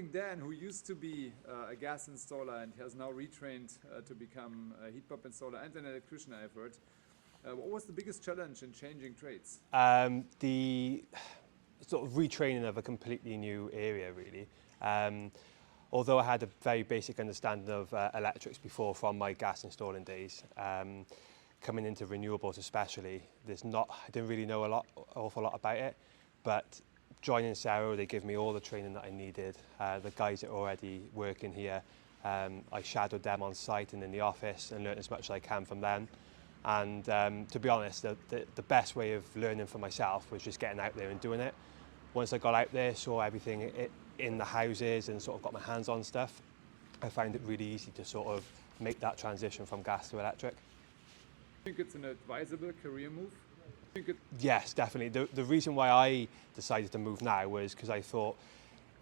meeting Dan, who used to be a gas installer and has now retrained to become a heat pump installer and an electrician, I've heard. What was the biggest challenge in changing trades? The sort of retraining of a completely new area, really. Although I had a very basic understanding of electrics before from my gas installing days, coming into renewables especially, I didn't really know an awful lot about it, but joining Sero, they give me all the training that I needed. The guys that are already working here, I shadowed them on site and in the office and learned as much as I can from them. And to be honest, the best way of learning for myself was just getting out there and doing it. Once I got out there, saw everything in the houses and sort of got my hands on stuff, I found it really easy to sort of make that transition from gas to electric. Do you think it's an advisable career move? Yes, definitely. The reason why I decided to move now was because I thought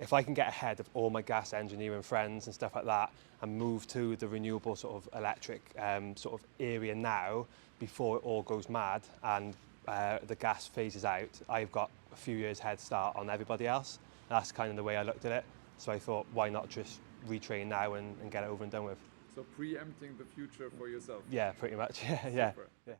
if I can get ahead of all my gas engineering friends and stuff like that and move to the renewable sort of electric sort of area now before it all goes mad and the gas phases out, I've got a few years head start on everybody else. That's kind of the way I looked at it. So I thought, why not just retrain now and get it over and done with? So preempting the future for yourself? Yeah, pretty much. Yeah. Super. Yeah.